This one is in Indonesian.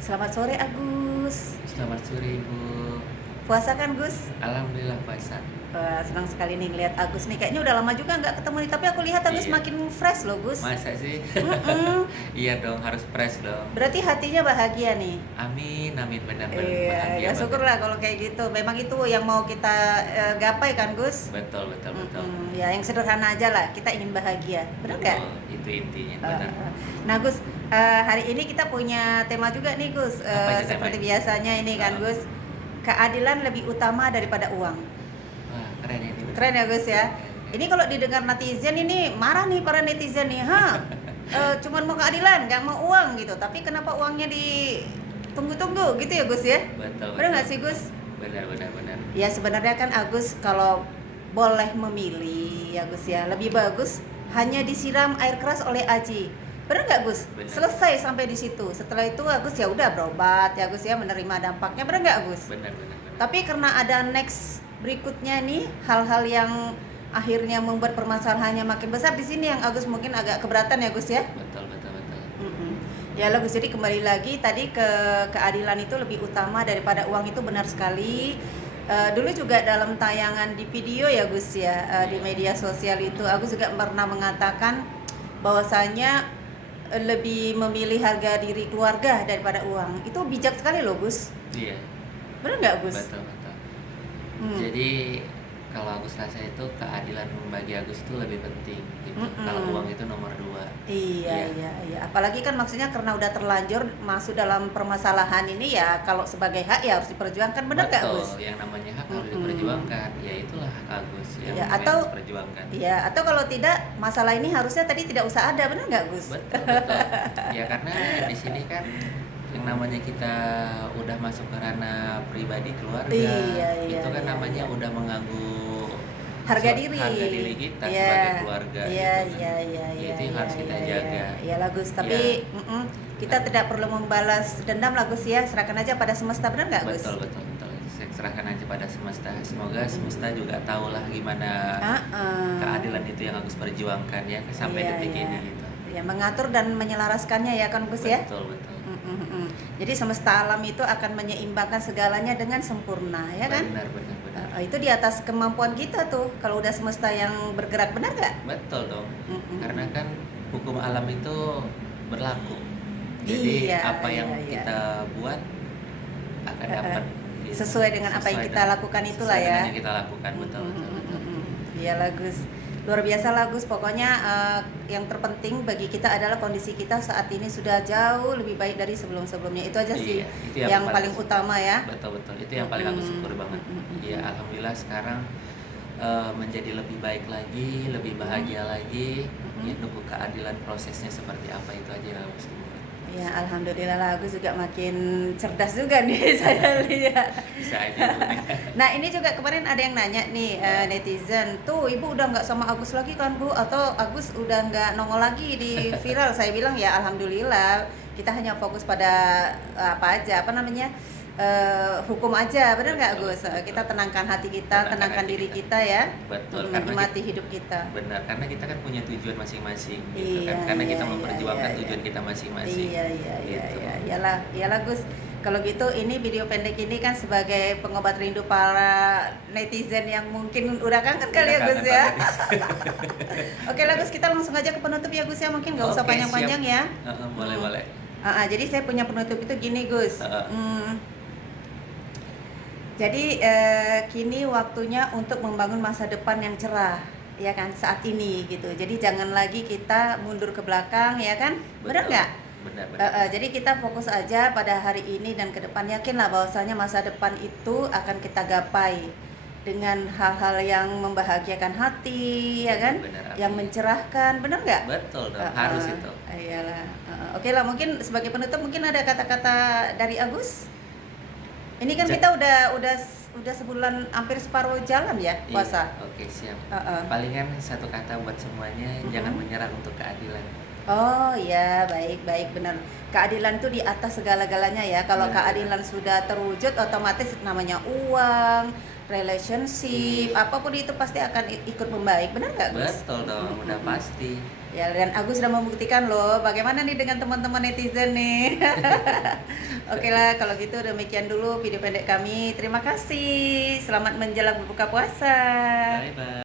Selamat sore Agus. Selamat sore Ibu. Puasa kan Gus? Alhamdulillah puasa. Senang sekali nih ngeliat Agus nih. Kayaknya udah lama juga nggak ketemu nih. Tapi aku lihat Agus Iya. makin fresh loh Gus. Masa sih? Mm-mm. Iya dong, harus fresh dong. Berarti hatinya bahagia nih. Amin, amin, benar-benar Iya, bahagia ya banget. syukurlah kalau kayak gitu. Memang itu yang mau kita gapai kan Gus? Betul, betul, betul. Ya yang sederhana aja lah. Kita ingin bahagia. Benar nggak? Betul, itu intinya, Eh, benar. eh. Nah Gus, hari ini kita punya tema juga nih Gus. Apa itu Seperti temanya? biasanya ini kan Ah. Gus. Keadilan lebih utama daripada uang. Wah, keren ya ini. benar. Keren ya Gus ya. Keren, keren. Ini kalau didengar netizen ini marah nih para netizen nih, cuman mau keadilan, nggak mau uang gitu. Tapi kenapa uangnya ditunggu-tunggu gitu ya Gus ya? Betul, Benar betul. nggak sih Gus? Benar, benar, benar. Ya sebenarnya kan Agus kalau boleh memilih ya Gus ya, lebih bagus hanya disiram air keras oleh Aji. Benar nggak Gus? Benar. Selesai sampai di situ. Setelah itu Agus ya udah berobat ya Gus ya, menerima dampaknya. Benar nggak Gus? Benar, benar, benar. Tapi karena ada next berikutnya nih, hal-hal yang akhirnya membuat permasalahannya makin besar di sini yang Agus mungkin agak keberatan ya Gus ya. Betul, betul, betul. Ya lah Gus, jadi kembali lagi tadi ke keadilan itu lebih utama daripada uang itu benar sekali. Dulu juga dalam tayangan di video ya Gus ya, di media sosial itu Agus juga pernah mengatakan bahwasanya lebih memilih harga diri keluarga daripada uang. Itu bijak sekali loh Gus. Iya, Benar nggak Gus? betul, betul. Hmm. Jadi kalau Agus rasa itu keadilan bagi Agus itu lebih penting gitu. Kalau uang itu nomor 2. Iya, Iya. iya. Apalagi kan maksudnya karena udah terlanjur masuk dalam permasalahan ini ya, kalau sebagai hak ya harus diperjuangkan, benar nggak Gus? Betul, yang namanya hak harus diperjuangkan. Ya itulah hak Agus yang Iya, namanya atau- harus diperjuangkan. Iya, atau kalau tidak masalah ini harusnya tadi tidak usah ada, benar nggak Gus? Betul, betul. Ya karena di sini kan yang namanya kita udah masuk ke ranah pribadi keluarga, Iya, itu kan iya, namanya iya. udah mengganggu Harga diri. harga diri kita Iya, sebagai keluarga. Iya, gitu kan. iya, iya, Ya, iya. itu yang harus kita jaga. Iya lah Gus, tapi kita tidak perlu membalas dendam lah Gus ya, serahkan aja pada semesta, benar nggak Gus? Betul, betul, betul. Saya serahkan aja pada semesta. Semoga semesta juga tahulah gimana keadilan itu yang Agus perjuangkan ya sampai Iya, detik iya. ini gitu. Ya mengatur dan menyelaraskannya ya kan Gus ya. Betul, betul. Jadi semesta alam itu akan menyeimbangkan segalanya dengan sempurna ya kan. Benar, benar, benar. Itu di atas kemampuan kita tuh. Kalau udah semesta yang bergerak, benar nggak? Betul dong. Mm-mm. Karena kan hukum alam itu berlaku. Jadi Iya, apa yang iya, iya. kita buat akan dapat gitu. Sesuai dengan apa yang Sesuai kita dengan- lakukan itulah sesuai ya. dengan yang kita lakukan, betul, betul, betul. Iya lah Gus. Luar biasa lah Gus. Pokoknya yang terpenting bagi kita adalah kondisi kita saat ini sudah jauh lebih baik dari sebelum-sebelumnya. Itu aja sih Iya, itu yang paling aku- utama ya. Betul, betul. Itu yang paling aku syukur banget. Iya, alhamdulillah sekarang menjadi lebih baik lagi, lebih bahagia lagi. Ya, nunggu keadilan prosesnya seperti apa itu aja yang harus tunggu. Ya alhamdulillah lah Gus juga makin cerdas juga nih saya lihat. Bisa aja Bu. Nah ini juga kemarin ada yang nanya nih netizen, tuh ibu udah nggak sama Agus lagi kan Bu? Atau Agus udah nggak nongol lagi di viral? Saya bilang ya alhamdulillah kita hanya fokus pada apa namanya hukum aja, benar nggak Gus? Kita tenangkan hati kita, tenangkan diri kita ya, Betul, untuk karena menikmati hidup kita. Benar, karena kita kan punya tujuan masing-masing gitu Iya, kan. Karena iya, kita iya, memperjuangkan iya, tujuan iya. kita masing-masing. Iya, iya, iya, Gitu. iya, iyalah Gus. Kalau gitu ini video pendek ini kan sebagai pengobat rindu para netizen yang mungkin udah kangen kali ya Udah Gus kangen ya. banget. Oke lah Gus, kita langsung aja ke penutup ya Gus ya, mungkin nggak usah Oke, panjang-panjang ya. Boleh, boleh. Jadi saya punya penutup itu gini Gus. Jadi kini waktunya untuk membangun masa depan yang cerah, ya kan saat ini gitu. Jadi jangan lagi kita mundur ke belakang, ya kan? Benar Betul. nggak? Benar. Jadi kita fokus aja pada hari ini dan ke depan, yakinlah bahwasanya masa depan itu akan kita gapai dengan hal-hal yang membahagiakan hati, ya kan? Benar, Yang amin. mencerahkan, benar nggak? Betul dong, harus itu. Iyalah. Oke lah, mungkin sebagai penutup mungkin ada kata-kata dari Agus. Ini kan kita udah sebulan hampir separuh jalan ya puasa. Iya, oke, siap. Uh-uh. Palingan satu kata buat semuanya, jangan menyerah untuk keadilan. Oh ya, baik benar. Keadilan itu di atas segala-galanya ya. Kalau Benar. keadilan sudah terwujud, otomatis namanya uang, relationship, apapun itu pasti akan ikut membaik. Benar nggak Gus? Betul dong, udah pasti. Ya, dan Agus sudah membuktikan loh. Bagaimana nih dengan teman-teman netizen nih? Oke lah, kalau gitu demikian dulu video pendek kami. Terima kasih. Selamat menjelang berbuka puasa. Bye bye.